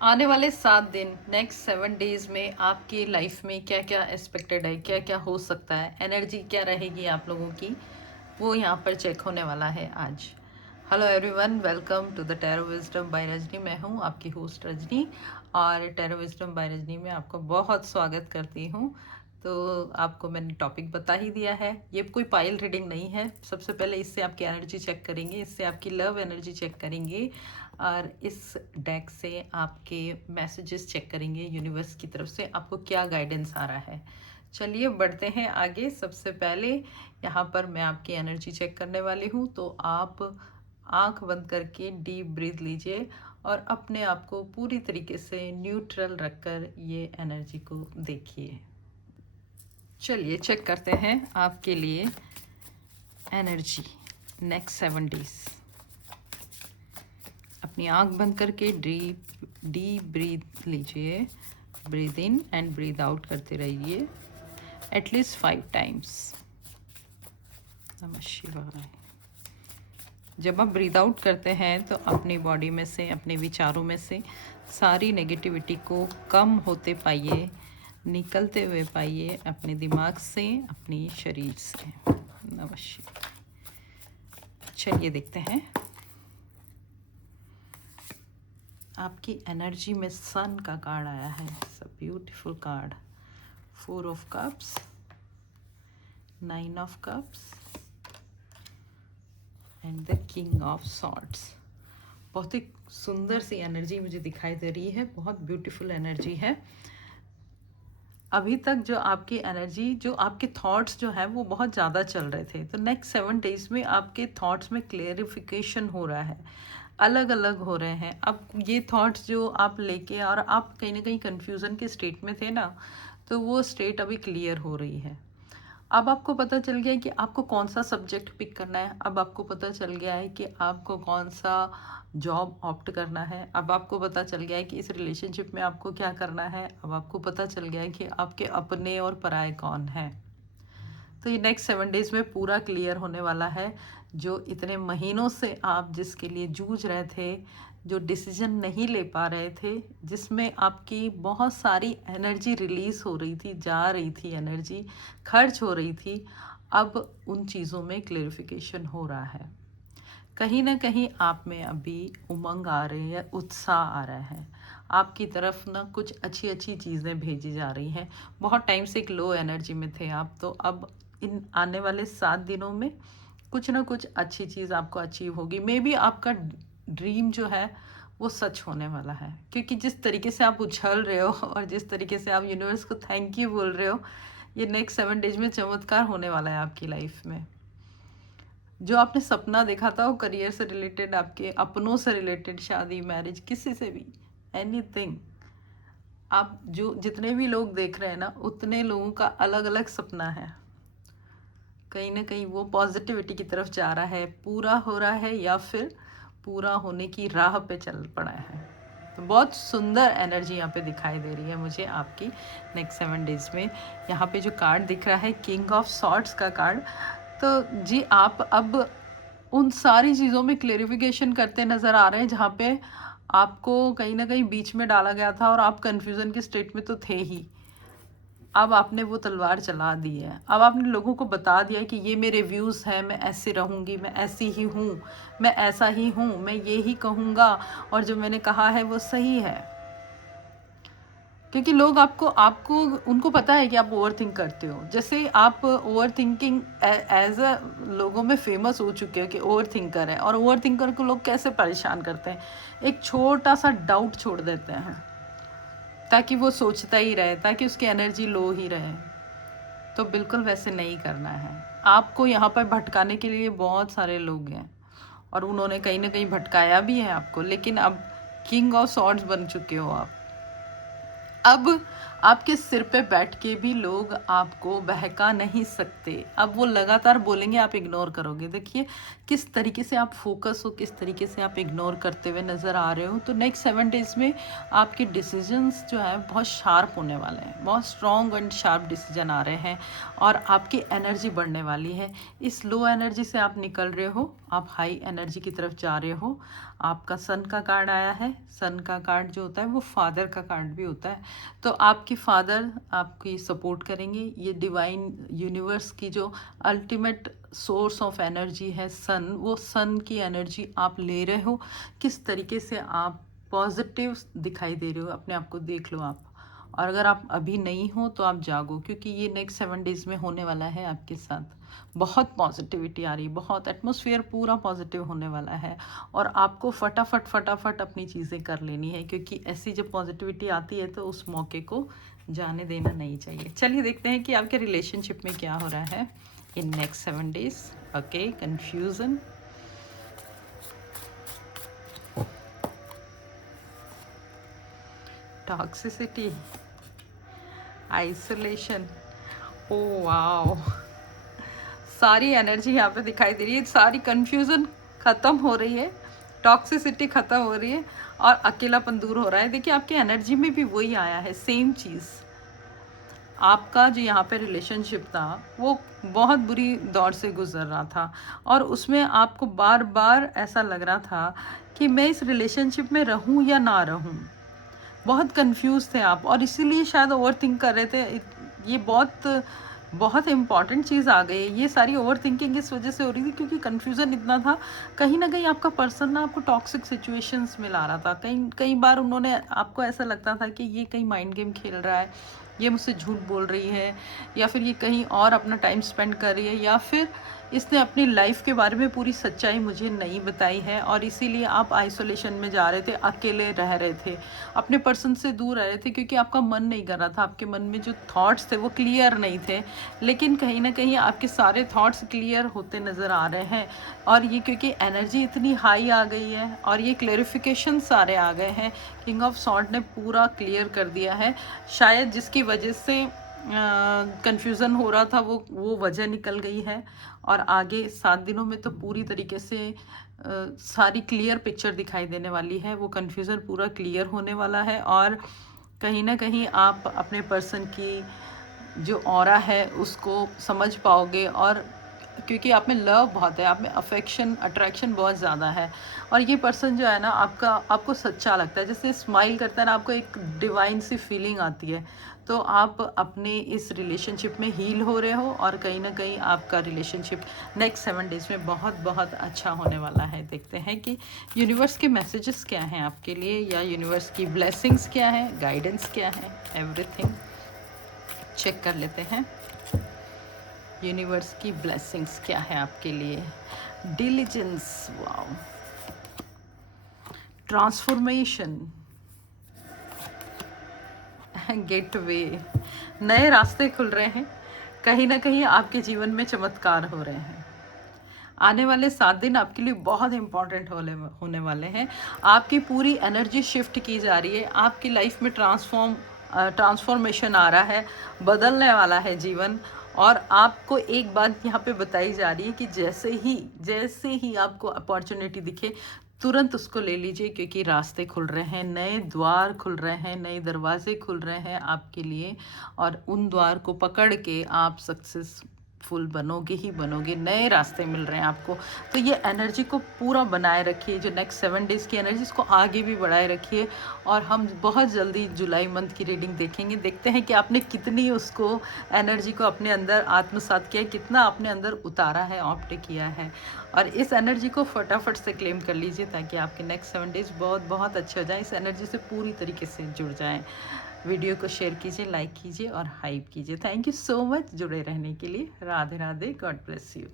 आने वाले 7 दिन नेक्स्ट 7 डेज में आपकी लाइफ में क्या क्या एक्सपेक्टेड है, क्या क्या हो सकता है, एनर्जी क्या रहेगी आप लोगों की, वो यहाँ पर चेक होने वाला है आज। Hello everyone, welcome to the tarot wisdom by Rajni. मैं हूँ आपकी होस्ट रजनी और टैरो विजडम बाय रजनी में आपको बहुत स्वागत करती हूँ। तो आपको मैंने टॉपिक बता ही दिया है, ये कोई पाइल रीडिंग नहीं है। सबसे पहले इससे आपकी एनर्जी चेक करेंगे, इससे आपकी लव एनर्जी चेक करेंगे और इस डेक से आपके मैसेजेस चेक करेंगे। यूनिवर्स की तरफ से आपको क्या गाइडेंस आ रहा है। चलिए बढ़ते हैं आगे। सबसे पहले यहाँ पर मैं आपकी एनर्जी चेक करने वाली हूँ, तो आप आंख बंद करके डीप ब्रीथ लीजिए और अपने आप को पूरी तरीके से न्यूट्रल रखकर ये एनर्जी को देखिए। चलिए चेक करते हैं आपके लिए एनर्जी नेक्स्ट 7 डेज। अपनी आंख बंद करके डीप ब्रीथ लीजिए। Breathe in and breathe out करते रहिए एटलीस्ट 5 टाइम्स। नमः शिवाय। जब आप ब्रीथ आउट करते हैं तो अपनी बॉडी में से, अपने विचारों में से सारी नेगेटिविटी को कम होते पाइए, निकलते हुए पाइए अपने दिमाग से, अपनी शरीर से। नमः शिवाय। चलिए देखते हैं आपकी एनर्जी में सन का कार्ड आया है। It's a beautiful card. 4 of cups, 9 of cups and the king of swords. बहुत ही सुंदर सी एनर्जी मुझे दिखाई दे रही है, बहुत ब्यूटीफुल एनर्जी है। अभी तक जो आपकी एनर्जी, जो आपके थॉट्स जो है वो बहुत ज़्यादा चल रहे थे, तो नेक्स्ट 7 डेज में आपके थॉट्स में क्लेरिफिकेशन हो रहा है, अलग अलग हो रहे हैं। अब ये थॉट्स जो आप लेके, और आप कहीं ना कहीं कन्फ्यूज़न के स्टेट में थे ना, तो वो स्टेट अभी क्लियर हो रही है। अब आपको पता चल गया है कि आपको कौन सा सब्जेक्ट पिक करना है। अब आपको पता चल गया है कि आपको कौन सा जॉब ऑप्ट करना है। अब आपको पता चल गया है कि इस रिलेशनशिप में आपको क्या करना है। अब आपको पता चल गया है कि आपके अपने और पराये कौन हैं। तो ये नेक्स्ट 7 डेज में पूरा क्लियर होने वाला है। जो इतने महीनों से आप जिसके लिए जूझ रहे थे, जो डिसीजन नहीं ले पा रहे थे, जिसमें आपकी बहुत सारी एनर्जी रिलीज़ हो रही थी, जा रही थी, एनर्जी खर्च हो रही थी, अब उन चीज़ों में क्लेरिफिकेशन हो रहा है। कहीं ना कहीं आप में अभी उमंग आ रही है, उत्साह आ रहा है, आपकी तरफ ना कुछ अच्छी अच्छी चीज़ें भेजी जा रही हैं। बहुत टाइम से एक लो एनर्जी में थे आप, तो अब इन आने वाले 7 दिनों में कुछ ना कुछ अच्छी चीज़ आपको अचीव होगी। मे बी आपका ड्रीम जो है वो सच होने वाला है, क्योंकि जिस तरीके से आप उछल रहे हो और जिस तरीके से आप यूनिवर्स को थैंक यू बोल रहे हो, ये नेक्स्ट 7 डेज में चमत्कार होने वाला है आपकी लाइफ में। जो आपने सपना देखा था वो करियर से रिलेटेड, आपके अपनों से रिलेटेड, शादी, मैरिज, किसी से भी, एनीथिंग, आप जो जितने भी लोग देख रहे हैं ना, उतने लोगों का अलग अलग सपना है। कहीं ना कहीं वो पॉजिटिविटी की तरफ जा रहा है, पूरा हो रहा है या फिर पूरा होने की राह पे चल पड़ा है। तो बहुत सुंदर एनर्जी यहाँ पे दिखाई दे रही है मुझे आपकी नेक्स्ट 7 डेज में। यहाँ पे जो कार्ड दिख रहा है, किंग ऑफ सॉर्ड्स का कार्ड, तो जी आप अब उन सारी चीज़ों में क्लेरिफिकेशन करते नज़र आ रहे हैं जहाँ पे आपको कहीं ना कहीं बीच में डाला गया था और आप कन्फ्यूज़न के स्टेट में तो थे ही। अब आपने वो तलवार चला दी है। अब आपने लोगों को बता दिया कि ये मेरे व्यूज़ हैं, मैं ऐसे रहूँगी, मैं ऐसी ही हूँ, मैं ऐसा ही हूँ, मैं ये ही कहूँगा और जो मैंने कहा है वो सही है। क्योंकि लोग आपको आपको उनको पता है कि आप ओवर थिंक करते हो। जैसे आप ओवर थिंकिंग एज अ लोगों में फेमस हो चुके हो कि ओवर थिंकर है, और ओवर थिंकर को लोग कैसे परेशान करते हैं, एक छोटा सा डाउट छोड़ देते हैं ताकि वो सोचता ही रहे, ताकि उसकी एनर्जी लो ही रहे। तो बिल्कुल वैसे नहीं करना है। आपको यहाँ पर भटकाने के लिए बहुत सारे लोग हैं और उन्होंने कहीं ना कहीं भटकाया भी है आपको, लेकिन अब किंग ऑफ सॉर्ड्स बन चुके हो आप। अब आपके सिर पे बैठ के भी लोग आपको बहका नहीं सकते। अब वो लगातार बोलेंगे, आप इग्नोर करोगे। देखिए किस तरीके से आप फोकस हो, किस तरीके से आप इग्नोर करते हुए नज़र आ रहे हो। तो नेक्स्ट 7 डेज में आपके डिसीजंस जो है बहुत शार्प होने वाले हैं, बहुत स्ट्रॉन्ग एंड शार्प डिसीजन आ रहे हैं और आपकी एनर्जी बढ़ने वाली है। इस लो एनर्जी से आप निकल रहे हो, आप हाई एनर्जी की तरफ जा रहे हो। आपका सन का कार्ड आया है। सन का कार्ड जो होता है वो फादर का कार्ड भी होता है। तो आपकी फादर आपकी सपोर्ट करेंगे। ये डिवाइन यूनिवर्स की जो अल्टीमेट सोर्स ऑफ एनर्जी है सन, वो सन की एनर्जी आप ले रहे हो। किस तरीके से आप पॉजिटिव दिखाई दे रहे हो, अपने आप को देख लो आप। और अगर आप अभी नहीं हो तो आप जागो, क्योंकि ये नेक्स्ट 7 डेज़ में होने वाला है आपके साथ। बहुत पॉजिटिविटी आ रही है, बहुत एटमॉस्फेयर पूरा पॉजिटिव होने वाला है। और आपको फटाफट फटाफट अपनी चीज़ें कर लेनी है, क्योंकि ऐसी जब पॉजिटिविटी आती है तो उस मौके को जाने देना नहीं चाहिए। चलिए देखते हैं कि आपके रिलेशनशिप में क्या हो रहा है in next 7 days. Okay, confusion, toxicity, isolation. Oh wow, सारी एनर्जी यहाँ पे दिखाई दे रही है। सारी कन्फ्यूज़न ख़त्म हो रही है, टॉक्सिसिटी ख़त्म हो रही है और अकेलापन दूर हो रहा है। देखिए आपकी एनर्जी में भी वही आया है, सेम चीज़। आपका जो यहाँ पे रिलेशनशिप था वो बहुत बुरी दौर से गुजर रहा था और उसमें आपको बार बार ऐसा लग रहा था कि मैं इस रिलेशनशिप में रहूं या ना रहूं। बहुत कंफ्यूज थे आप और इसीलिए शायद ओवर थिंक कर रहे थे। ये बहुत बहुत इम्पॉर्टेंट चीज़ आ गई है। ये सारी ओवर थिंकिंग इस वजह से हो रही थी क्योंकि कन्फ्यूज़न इतना था। कहीं ना कहीं आपका पर्सन ना आपको टॉक्सिक सिचुएशंस में ला रहा था। कई बार उन्होंने आपको ऐसा लगता था कि ये कहीं माइंड गेम खेल रहा है, ये मुझसे झूठ बोल रही है, या फिर ये कहीं और अपना टाइम स्पेंड कर रही है, या फिर इसने अपनी लाइफ के बारे में पूरी सच्चाई मुझे नहीं बताई है और इसीलिए आप आइसोलेशन में जा रहे थे, अकेले रह रहे थे, अपने पर्सन से दूर रह रहे थे क्योंकि आपका मन नहीं कर रहा था। आपके मन में जो थॉट्स थे वो क्लियर नहीं थे, लेकिन कहीं ना कहीं आपके सारे थॉट्स क्लियर होते नज़र आ रहे हैं। और ये क्योंकि एनर्जी इतनी हाई आ गई है और ये क्लेरिफिकेशन सारे आ गए हैं। किंग ऑफ सॉर्ड ने पूरा क्लियर कर दिया है। शायद जिसकी वजह से कन्फ्यूज़न हो रहा था वो वजह निकल गई है और आगे 7 दिनों में तो पूरी तरीके से सारी क्लियर पिक्चर दिखाई देने वाली है। वो कन्फ्यूज़न पूरा क्लियर होने वाला है और कहीं ना कहीं आप अपने पर्सन की जो ऑरा है उसको समझ पाओगे। और क्योंकि आप में लव बहुत है, आप में अफेक्शन, अट्रैक्शन बहुत ज़्यादा है और ये पर्सन जो है ना आपको सच्चा लगता है। जैसे स्माइल करता है ना, आपको एक डिवाइन सी फीलिंग आती है। तो आप अपने इस रिलेशनशिप में हील हो रहे हो और कहीं ना कहीं आपका रिलेशनशिप नेक्स्ट 7 डेज़ में बहुत बहुत अच्छा होने वाला है। देखते हैं कि यूनिवर्स के मैसेजेस क्या हैं आपके लिए, या यूनिवर्स की ब्लेसिंग्स क्या है, गाइडेंस क्या है, एवरीथिंग चेक कर लेते हैं। यूनिवर्स की ब्लेसिंग्स क्या है आपके लिए। डिलीजेंस, वाओ, ट्रांसफॉर्मेशन, गेट वे, नए रास्ते खुल रहे हैं। कहीं ना कहीं आपके जीवन में चमत्कार हो रहे हैं। आने वाले 7 दिन आपके लिए बहुत इंपॉर्टेंट होने वाले हैं। आपकी पूरी एनर्जी शिफ्ट की जा रही है। आपकी लाइफ में ट्रांसफॉर्मेशन आ रहा है, बदलने वाला है जीवन। और आपको एक बात यहाँ पे बताई जा रही है कि जैसे ही आपको अपॉर्चुनिटी दिखे तुरंत उसको ले लीजिए, क्योंकि रास्ते खुल रहे हैं, नए द्वार खुल रहे हैं, नए दरवाजे खुल रहे हैं आपके लिए। और उन द्वार को पकड़ के आप सक्सेसफुल बनोगे ही बनोगे। नए रास्ते मिल रहे हैं आपको। तो ये एनर्जी को पूरा बनाए रखिए। जो नेक्स्ट 7 डेज़ की एनर्जी, इसको आगे भी बढ़ाए रखिए। और हम बहुत जल्दी जुलाई मंथ की रीडिंग देखेंगे। देखते हैं कि आपने कितनी उसको एनर्जी को अपने अंदर आत्मसात किया, कितना अपने अंदर उतारा है, ऑप्ट किया है। और इस एनर्जी को फटाफट से क्लेम कर लीजिए ताकि आपके नेक्स्ट 7 डेज़ बहुत बहुत अच्छे हो जाएं। इस एनर्जी से पूरी तरीके से जुड़ जाएं। वीडियो को शेयर कीजिए, लाइक कीजिए और हाइप कीजिए। थैंक यू सो मच जुड़े रहने के लिए। Radhe Radhe, God bless you.